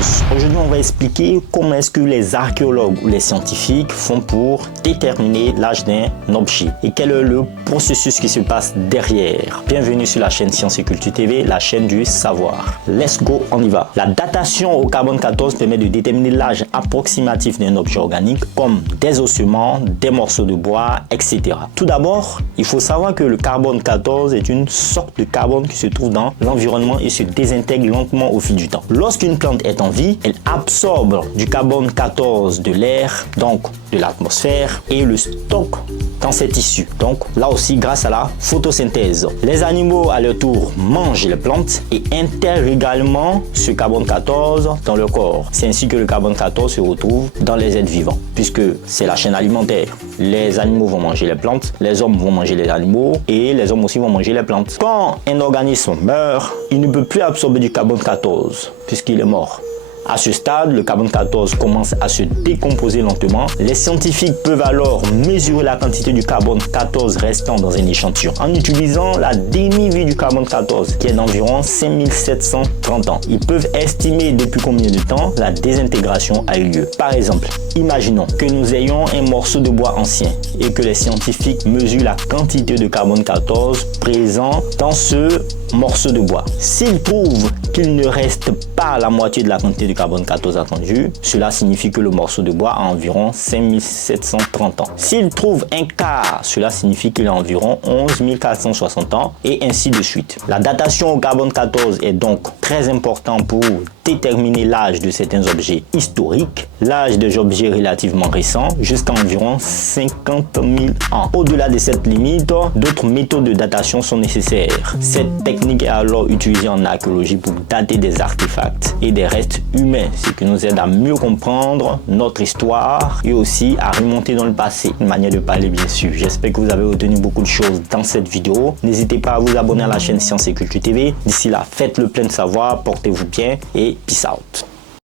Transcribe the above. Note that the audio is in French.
tous, aujourd'hui on va expliquer comment est-ce que les archéologues ou les scientifiques font pour déterminer l'âge d'un objet et quel est le processus qui se passe derrière. Bienvenue sur la chaîne Sciences et Culture TV, la chaîne du savoir. Let's go, on y va. La datation au carbone 14 permet de déterminer l'âge approximatif d'un objet organique comme des ossements, des morceaux de bois, etc. Tout d'abord, il faut savoir que le carbone 14 est une sorte de carbone qui se trouve dans l'environnement et se désintègre lentement au fil du temps. Lorsqu'une plante est en vie, elle absorbe du carbone 14 de l'air, donc de l'atmosphère, et le stocke dans ses tissus. Donc là aussi grâce à la photosynthèse. Les animaux à leur tour mangent les plantes et intègrent également ce carbone 14 dans leur corps. C'est ainsi que le carbone 14 se retrouve dans les êtres vivants, puisque c'est la chaîne alimentaire. Les animaux vont manger les plantes, les hommes vont manger les animaux et les hommes aussi vont manger les plantes. Quand un organisme meurt, il ne peut plus absorber du carbone 14 puisqu'il est mort. À ce stade, le carbone 14 commence à se décomposer lentement. Les scientifiques peuvent alors mesurer la quantité du carbone 14 restant dans un échantillon en utilisant la demi-vie du carbone 14 qui est d'environ 5730 ans. Ils peuvent estimer depuis combien de temps la désintégration a eu lieu. Par exemple, imaginons que nous ayons un morceau de bois ancien et que les scientifiques mesurent la quantité de carbone 14 présent dans ce morceau de bois. S'ils trouvent qu'il ne reste pas la moitié de la quantité de carbone 14 attendue, cela signifie que le morceau de bois a environ 5730 ans. S'ils trouvent un quart, cela signifie qu'il a environ 11 460 ans et ainsi de suite. La datation au carbone 14 est donc très importante pour déterminer l'âge de certains objets historiques, l'âge des objets relativement récents jusqu'à environ 50 000 ans. Au-delà de cette limite, d'autres méthodes de datation sont nécessaires. Cette technique est alors utilisée en archéologie pour dater des artefacts et des restes humains, ce qui nous aide à mieux comprendre notre histoire et aussi à remonter dans le passé. Une manière de parler bien sûr. J'espère que vous avez retenu beaucoup de choses dans cette vidéo. N'hésitez pas à vous abonner à la chaîne Sciences et Culture TV. D'ici là, faites le plein de savoir, portez-vous bien et peace out.